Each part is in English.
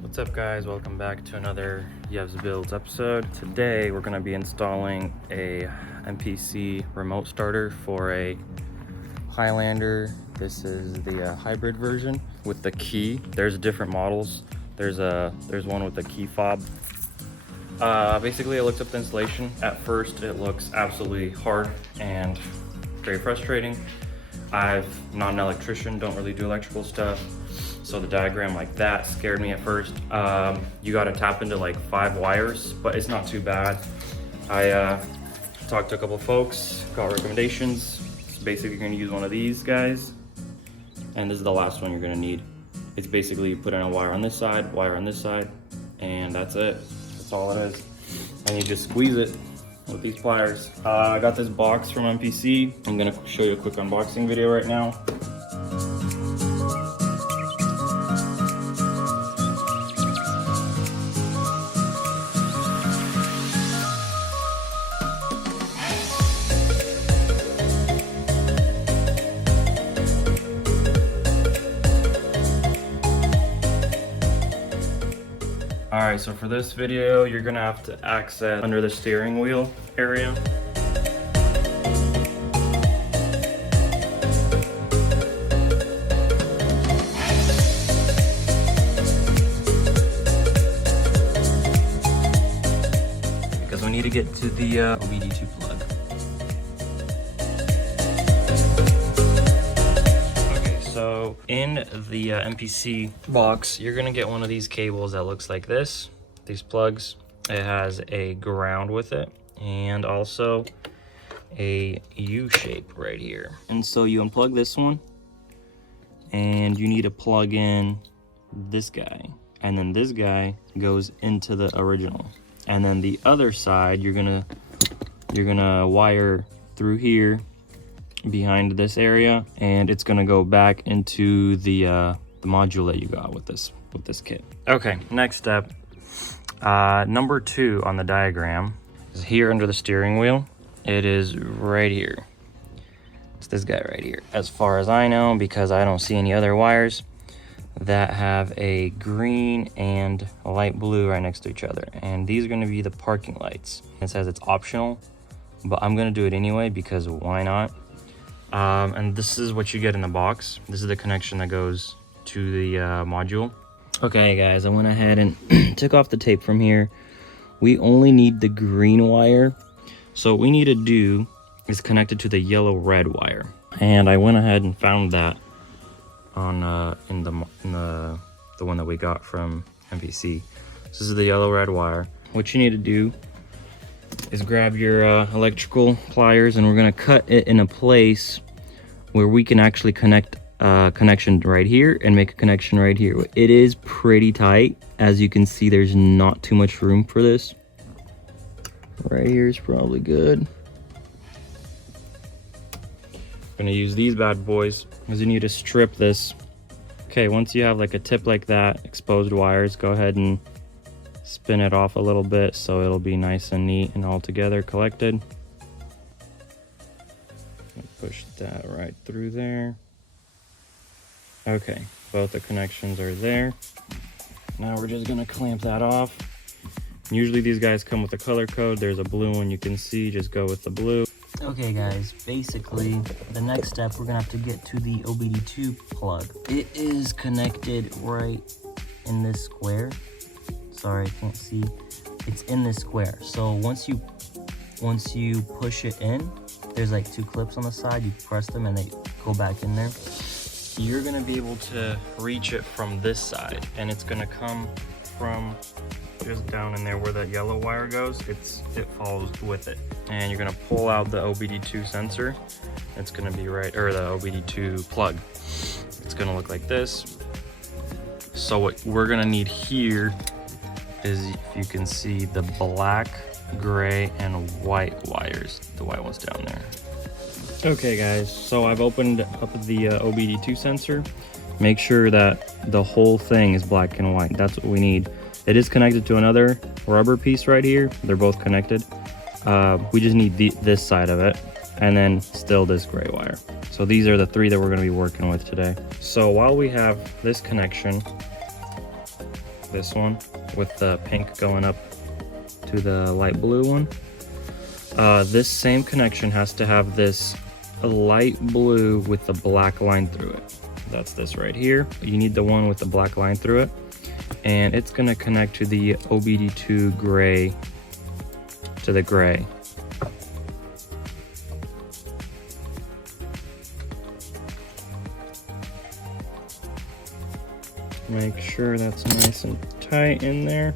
What's up guys, welcome back to another Yev's Builds episode. Today we're going to be installing a MPC remote starter for a Highlander. This is the hybrid version with the key. There's different models. There's one with the key fob. Basically I looked up the installation. At first it looks absolutely hard and very frustrating. I'm not an electrician, don't really do electrical stuff. So the diagram like that scared me at first. You gotta tap into like 5 wires, but it's not too bad. I talked to a couple folks, got recommendations. So basically you're gonna use one of these guys. And this is the last one you're gonna need. It's basically you put in a wire on this side, and that's it. That's all it is. And you just squeeze it with these pliers. I got this box from MPC. I'm gonna show you a quick unboxing video right now. Alright, so for this video, you're gonna have to access under the steering wheel area. Because we need to get to the OBD2 plug. So in the MPC box, you're gonna get one of these cables that looks like this, these plugs. It has a ground with it and also a U shape right here. And so you unplug this one and you need to plug in this guy. And then this guy goes into the original. And then the other side, you're gonna wire through here behind this area, and it's gonna go back into the module that you got with this kit. Okay, next step. Number 2 on the diagram is here under the steering wheel. It is right here. It's this guy right here, as far as I know, because I don't see any other wires that have a green and a light blue right next to each other. And these are gonna be the parking lights. It says it's optional, but I'm gonna do it anyway because why not? And this is what you get in the box. This is the connection that goes to the module. Okay guys, I went ahead and took off the tape from here. We only need the green wire. So what we need to do is connect it to the yellow red wire. And I went ahead and found that on in the one that we got from MPC. This is the yellow red wire. What you need to do is grab your electrical pliers, and we're gonna cut it in a place where we can actually connect a connection right here and make a connection right here. It is pretty tight. As you can see, there's not too much room for this. Right here is probably good. I'm gonna use these bad boys because you need to strip this. Okay, once you have like a tip like that, exposed wires, go ahead and spin it off a little bit so it'll be nice and neat and all together collected. Push that right through there. Okay, both the connections are there. Now we're just gonna clamp that off. Usually these guys come with a color code. There's a blue one you can see, just go with the blue. Okay guys, basically the next step, we're gonna have to get to the OBD2 plug. It is connected right in this square. Sorry, I can't see. It's in this square. So once you push it in, there's like 2 clips on the side. You press them and they go back in there. You're gonna be able to reach it from this side, and it's gonna come from just down in there where that yellow wire goes. It follows with it, and you're gonna pull out the OBD2 sensor. It's gonna be right, or the OBD2 plug. It's gonna look like this. So what we're gonna need here is, if you can see, the black, gray, and white wires. The white one's down there. Okay guys, so I've opened up the OBD2 sensor. Make sure that the whole thing is black and white. That's what we need. It is connected to another rubber piece right here. They're both connected. We just need this side of it, and then still this gray wire. So these are the 3 that we're going to be working with today. So while we have this connection, this one with the pink going up to the light blue one. This same connection has to have this light blue with the black line through it. That's this right here. You need the one with the black line through it, and it's going to connect to the OBD2 gray, to the gray. Make sure that's nice and tight in there,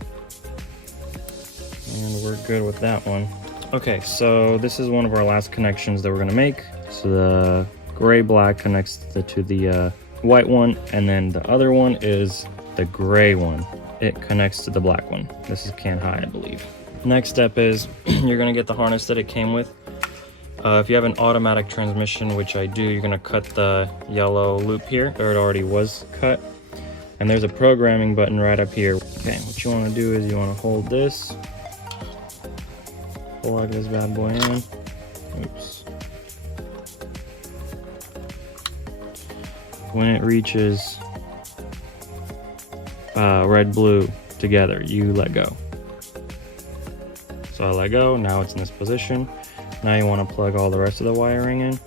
and we're good with that one. Okay, so this is one of our last connections that we're gonna make. So the gray black connects to the white one, and then the other one is the gray one. It connects to the black one. This is can high, I believe. Next step is you're gonna get the harness that it came with. If you have an automatic transmission, which I do, you're gonna cut the yellow loop here, or it already was cut. And there's a programming button right up here. Okay, what you wanna do is you wanna hold this, plug this bad boy in. Oops. When it reaches red, blue together, you let go. So I let go, now it's in this position. Now you wanna plug all the rest of the wiring in.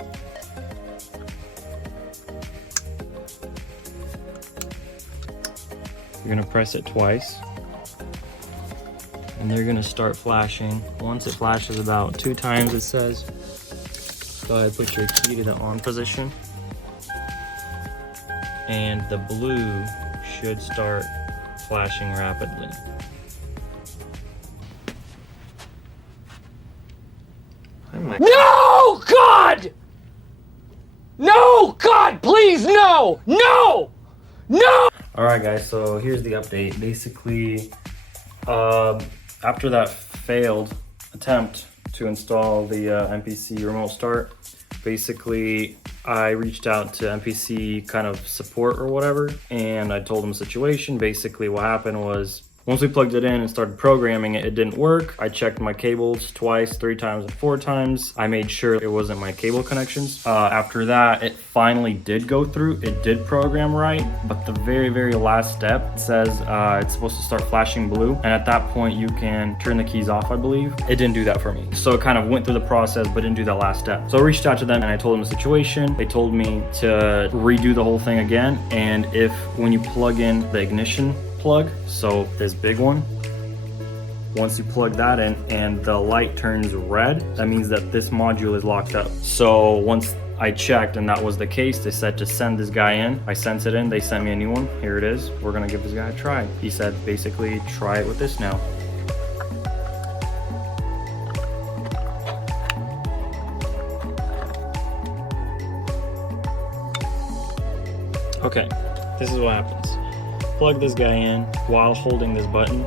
You're gonna press it twice, and they're gonna start flashing. Once it flashes about 2 times, it says, go ahead, put your key to the on position, and the blue should start flashing rapidly. No, God! No, God, please, no! No! No! Alright guys, so here's the update. Basically, after that failed attempt to install the MPC remote start, basically I reached out to MPC kind of support or whatever, and I told them the situation. Basically what happened was, once we plugged it in and started programming it, it didn't work. I checked my cables twice, 3 times, and 4 times. I made sure it wasn't my cable connections. After that, it finally did go through. It did program right, but the very, very last step says it's supposed to start flashing blue. And at that point, you can turn the keys off, I believe. It didn't do that for me. So it kind of went through the process, but didn't do that last step. So I reached out to them and I told them the situation. They told me to redo the whole thing again. And if when you plug in the ignition plug, so this big one, once you plug that in and the light turns red, that means that this module is locked up. So once I checked and that was the case, they said to send this guy in. I sent it in, they sent me a new one. Here it is. We're gonna give this guy a try. He said basically try it with this now. Okay, this is what happens. Plug this guy in while holding this button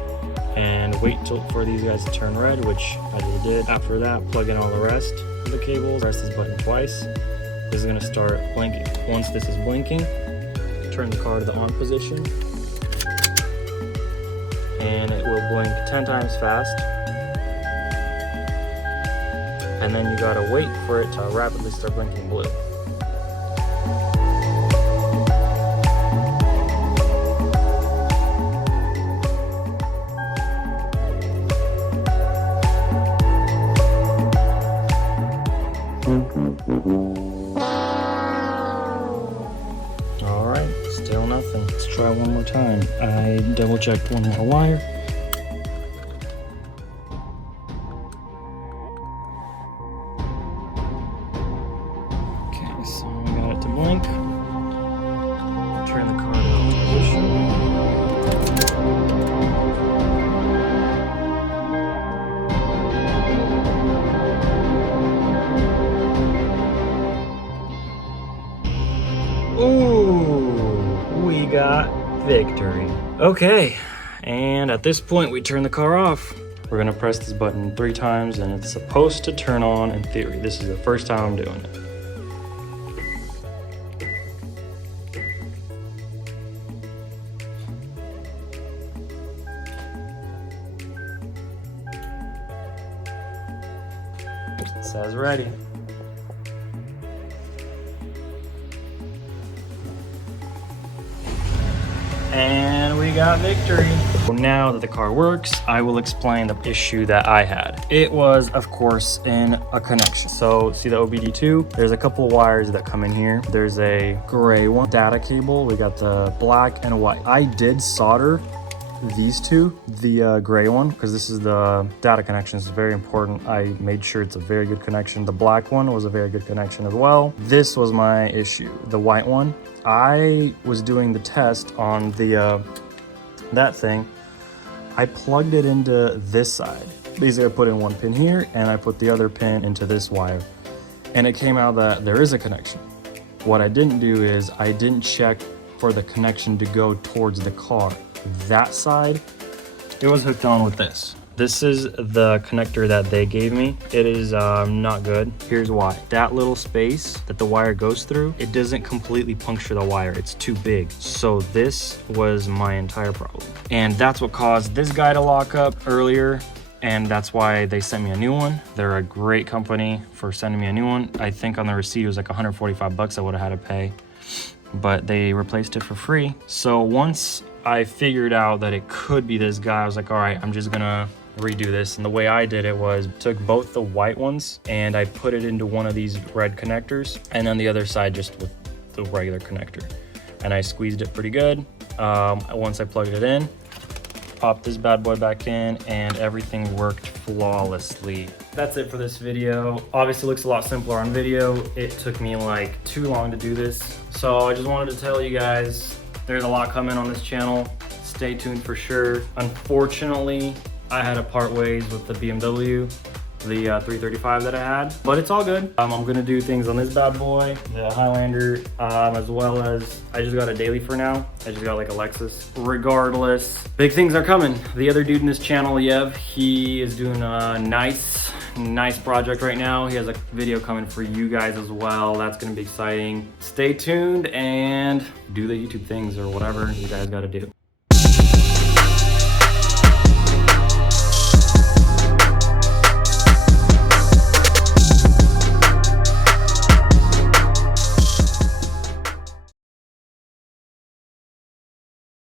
and wait for these guys to turn red, which I just did. After that, plug in all the rest of the cables, press this button twice. This is gonna start blinking. Once this is blinking, turn the car to the on position, and it will blink 10 times fast. And then you gotta wait for it to rapidly start blinking blue. Alright, still nothing. Let's try one more time. I double checked one more wire. Okay, so we got it to blink. Turn the car to on position. Ooh, we got victory. Okay, and at this point we turn the car off. We're gonna press this button 3 times and it's supposed to turn on in theory. This is the first time I'm doing it. It says ready. And we we got victory. So now that the car works, I will explain the issue that I had. It was, of course, in a connection. So see the OBD2? There's a couple of wires that come in here. There's a gray one, data cable. We got the black and white. I did solder these two, the gray one, because this is the data connection. It's very important. I made sure it's a very good connection. The black one was a very good connection as well. This was my issue, the white one. I was doing the test on the that thing. I plugged it into this side. Basically, I put in one pin here and I put the other pin into this wire, and it came out that there is a connection. What I didn't do is I didn't check for the connection to go towards the car. That side, it was hooked on with this. This is the connector that they gave me. It is not good. Here's why. That little space that the wire goes through, it doesn't completely puncture the wire. It's too big. So this was my entire problem. And that's what caused this guy to lock up earlier. And that's why they sent me a new one. They're a great company for sending me a new one. I think on the receipt it was like 145 bucks I would have had to pay, but they replaced it for free. So once I figured out that it could be this guy, I was like, all right, I'm just gonna redo this. And the way I did it was took both the white ones and I put it into one of these red connectors, and then the other side just with the regular connector. And I squeezed it pretty good. Once I plugged it in, popped this bad boy back in, and everything worked flawlessly. That's it for this video. Obviously it looks a lot simpler on video. It took me like too long to do this. So I just wanted to tell you guys, there's a lot coming on this channel. Stay tuned for sure. Unfortunately, I had to part ways with the BMW, the 335 that I had, but it's all good. I'm gonna do things on this bad boy, the Highlander, as well as I just got a daily for now. I just got like a Lexus. Regardless, big things are coming. The other dude in this channel, Yev, he is doing a nice project right now. He has a video coming for you guys as well. That's gonna be exciting. Stay tuned and do the YouTube things or whatever you guys gotta do.